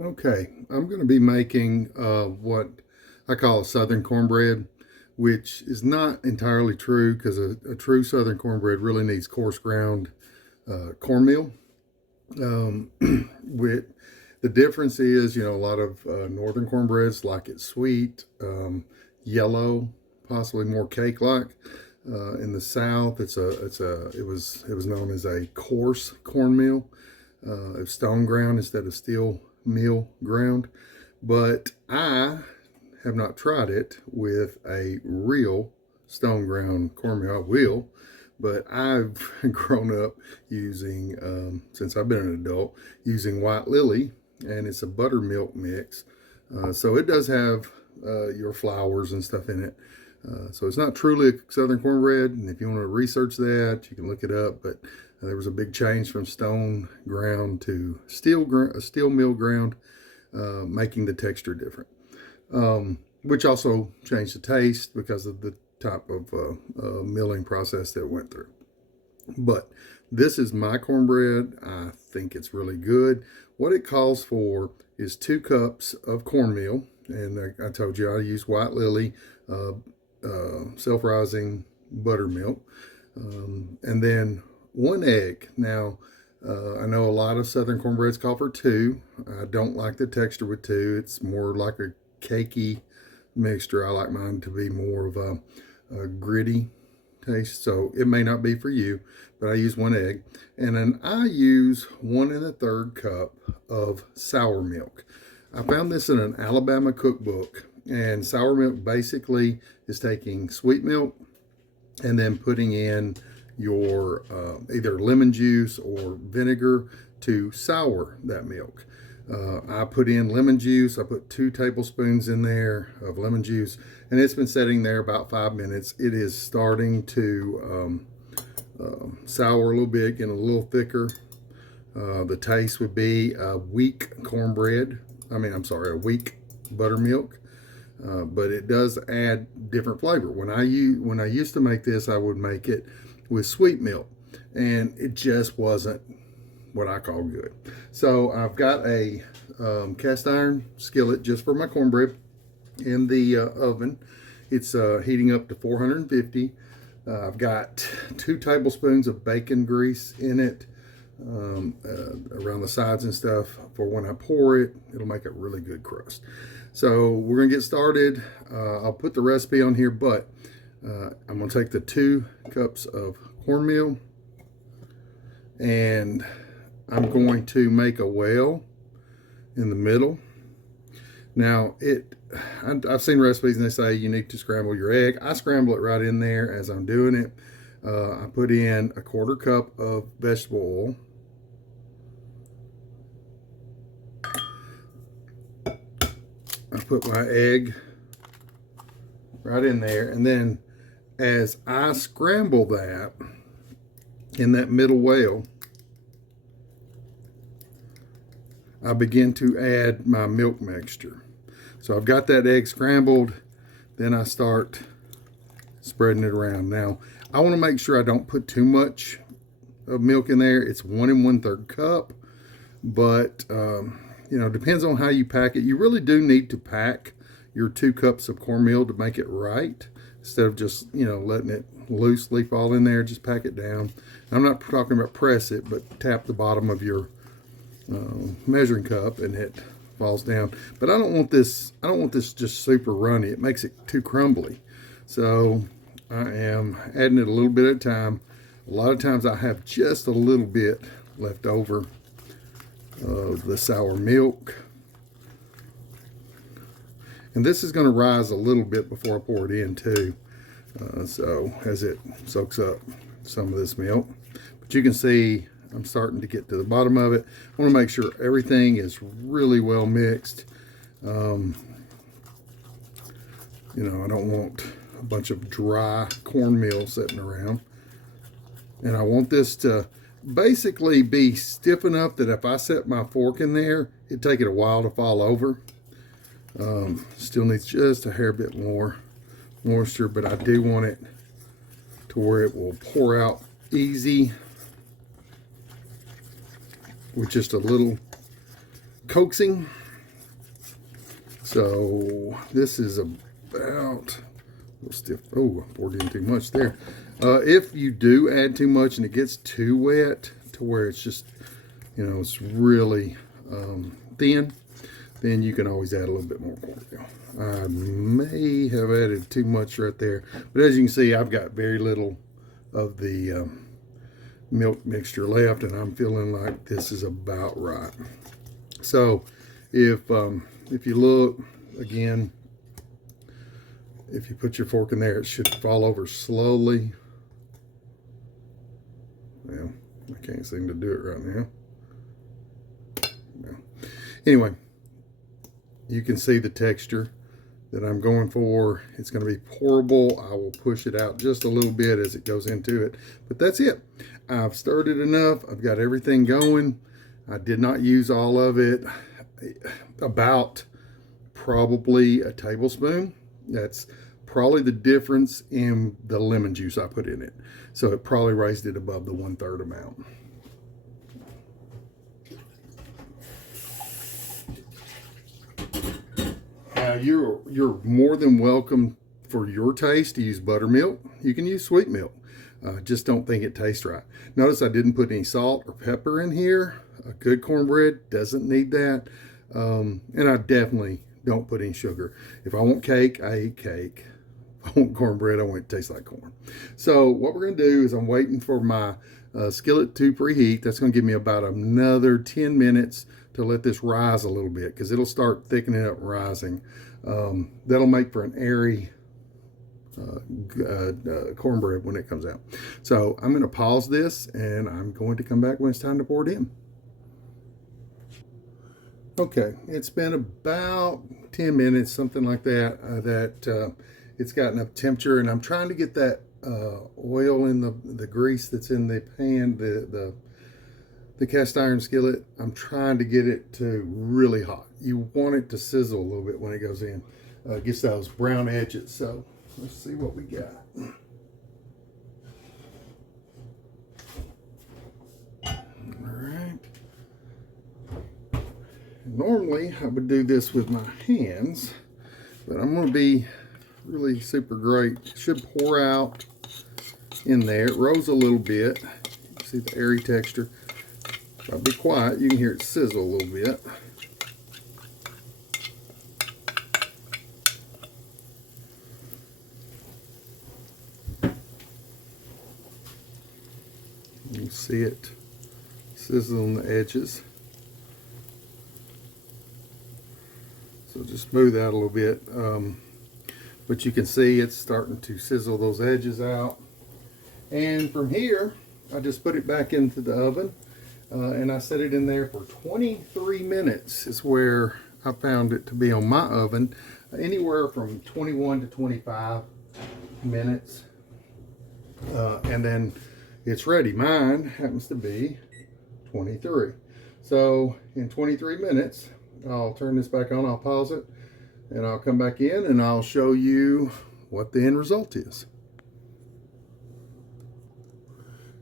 Okay, I'm going to be making what I call a southern cornbread, which is not entirely true because a true southern cornbread really needs coarse ground cornmeal. With the difference is, a lot of northern cornbreads like it sweet, yellow, possibly more cake-like. In the South, it was known as a coarse cornmeal. It's stone ground instead of steel meal ground. But I have not tried it with a real stone ground cornmeal. I will, but I've grown up using, since I've been an adult, using White Lilly, and it's a buttermilk mix. So it does have your flours and stuff in it. So it's not truly a southern cornbread, and if you want to research that, you can look it up. But there was a big change from stone ground to steel mill ground, making the texture different, which also changed the taste because of the type of milling process that it went through. But this is my cornbread. I think it's really good. What it calls for is 2 cups of cornmeal, and I told you I use White Lilly, self-rising buttermilk, and then 1 egg. Now, I know a lot of southern cornbreads call for 2. I don't like the texture with 2. It's more like a cakey mixture. I like mine to be more of a gritty taste, so it may not be for you, but I use 1 egg. And then I use 1 1/3 cup of sour milk. I found this in an Alabama cookbook, and sour milk basically is taking sweet milk and then putting in your either lemon juice or vinegar to sour that milk. I put in lemon juice. I put 2 tablespoons in there of lemon juice, and it's been sitting there about 5 minutes. It is starting to sour a little bit, getting a little thicker. The taste would be a weak cornbread. A weak buttermilk. But it does add different flavor. When I used to make this, I would make it with sweet milk, and it just wasn't what I call good. So I've got a cast iron skillet just for my cornbread in the oven. It's heating up to 450. I've got 2 tablespoons of bacon grease in it, around the sides and stuff, for when I pour it, it'll make a really good crust. So we're gonna get started. I'll put the recipe on here, but I'm gonna take the 2 cups of cornmeal, and I'm going to make a well in the middle. Now, I've seen recipes and they say you need to scramble your egg. I scramble it right in there as I'm doing it. I put in 1/4 cup of vegetable oil. I put my egg right in there, and then as I scramble that in that middle well, I begin to add my milk mixture. So I've got that egg scrambled, then I start spreading it around. Now, I want to make sure I don't put too much of milk in there. It's 1 1/3 cup, but depends on how you pack it. You really do need to pack your 2 cups of cornmeal to make it right, instead of just letting it loosely fall in there. Just pack it down. I'm not talking about press it, but tap the bottom of your measuring cup and it falls down. But I don't want this just super runny. It makes it too crumbly. So I am adding it a little bit at a time. A lot of times I have just a little bit left over of the sour milk, and this is going to rise a little bit before I pour it in too, so as it soaks up some of this milk. But you can see I'm starting to get to the bottom of it. I want to make sure everything is really well mixed. I don't want a bunch of dry cornmeal sitting around, and I want this to basically be stiff enough that if I set my fork in there, it'd take it a while to fall over. Still needs just a hair bit more moisture, but I do want it to where it will pour out easy with just a little coaxing. So this is about, stiff. Oh, I poured in too much there. If you do add too much and it gets too wet to where it's just, you know, it's really thin, then you can always add a little bit more cornmeal. I may have added too much right there, but as you can see, I've got very little of the milk mixture left, and I'm feeling like this is about right. So if you look again, if you put your fork in there, it should fall over slowly. Well, I can't seem to do it right now. No. Anyway, you can see the texture that I'm going for. It's going to be pourable. I will push it out just a little bit as it goes into it. But that's it. I've stirred it enough. I've got everything going. I did not use all of it. About probably a tablespoon. That's probably the difference in the lemon juice I put in it. So it probably raised it above the 1/3 amount. Now you're more than welcome for your taste to use buttermilk. You can use sweet milk. Just don't think it tastes right. Notice I didn't put any salt or pepper in here. A good cornbread doesn't need that. And I definitely don't put any sugar. If I want cake, I eat cake. If I want cornbread, I want it to taste like corn. So what we're going to do is I'm waiting for my skillet to preheat. That's going to give me about another 10 minutes to let this rise a little bit, because it'll start thickening up and rising. That'll make for an airy cornbread when it comes out. So I'm going to pause this, and I'm going to come back when it's time to pour it in. Okay, it's been about 10 minutes, something like that, it's got enough temperature, and I'm trying to get that oil in the grease that's in the pan, the cast iron skillet. I'm trying to get it to really hot. You want it to sizzle a little bit when it goes in. Gets those brown edges. So let's see what we got. All right. Normally I would do this with my hands, but I'm going to be really super great. It should pour out in there. It rose a little bit. You see the airy texture. If I be quiet, you can hear it sizzle a little bit. You can see it sizzle on the edges. So just smooth out a little bit. But you can see it's starting to sizzle those edges out. And from here, I just put it back into the oven. And I set it in there for 23 minutes is where I found it to be on my oven. Anywhere from 21 to 25 minutes. And then it's ready. Mine happens to be 23. So in 23 minutes, I'll turn this back on, I'll pause it, and I'll come back in and I'll show you what the end result is.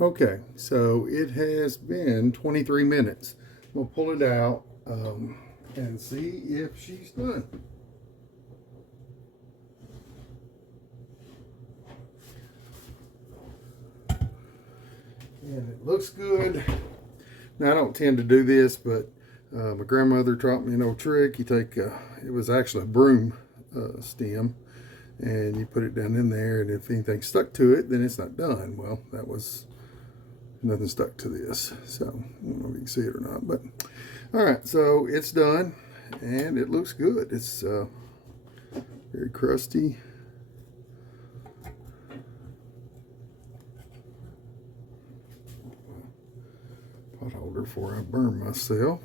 Okay, so it has been 23 minutes. We'll pull it out and see if she's done. And it looks good. Now, I don't tend to do this, but my grandmother taught me an old trick. You take, it was actually a broom stem, and you put it down in there, and if anything stuck to it, then it's not done. Well, that was nothing stuck to this, so I don't know if you can see it or not, but all right, so it's done, and it looks good. It's very crusty. Pot holder before I burn myself.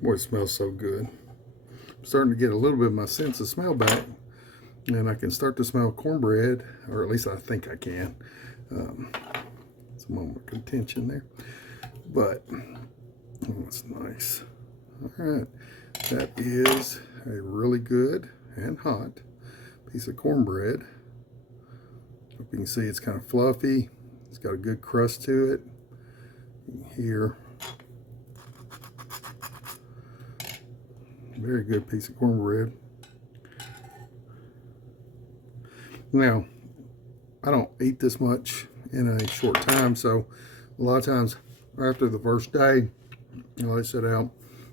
Boy, it smells so good. starting to get a little bit of my sense of smell back, and I can start to smell cornbread, or at least I think I can. It's a moment of contention there, but oh, it's nice. All right, that is a really good and hot piece of cornbread. Hope you can see it's kind of fluffy. It's got a good crust to it. Here, very good piece of cornbread. Now, I don't eat this much in a short time, so a lot of times after the first day, I let it sit out.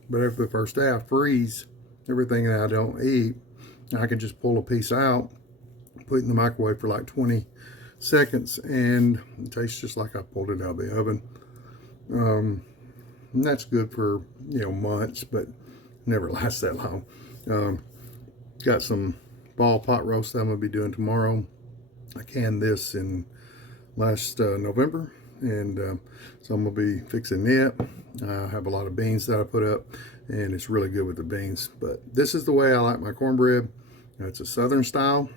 But after the first day, I freeze everything that I don't eat. I can just pull a piece out, put it in the microwave for like 20 seconds, and it tastes just like I pulled it out of the oven. And that's good for, you know, months, but never lasts that long. Got some ball pot roast that I'm going to be doing tomorrow. I canned this in last November, and so I'm going to be fixing it. I have a lot of beans that I put up, and it's really good with the beans. But this is the way I like my cornbread. It's a southern style.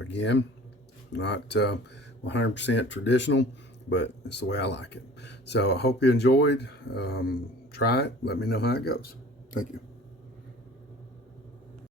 Again, not 100% traditional, but it's the way I like it. So I hope you enjoyed. Try it. Let me know how it goes. Thank you.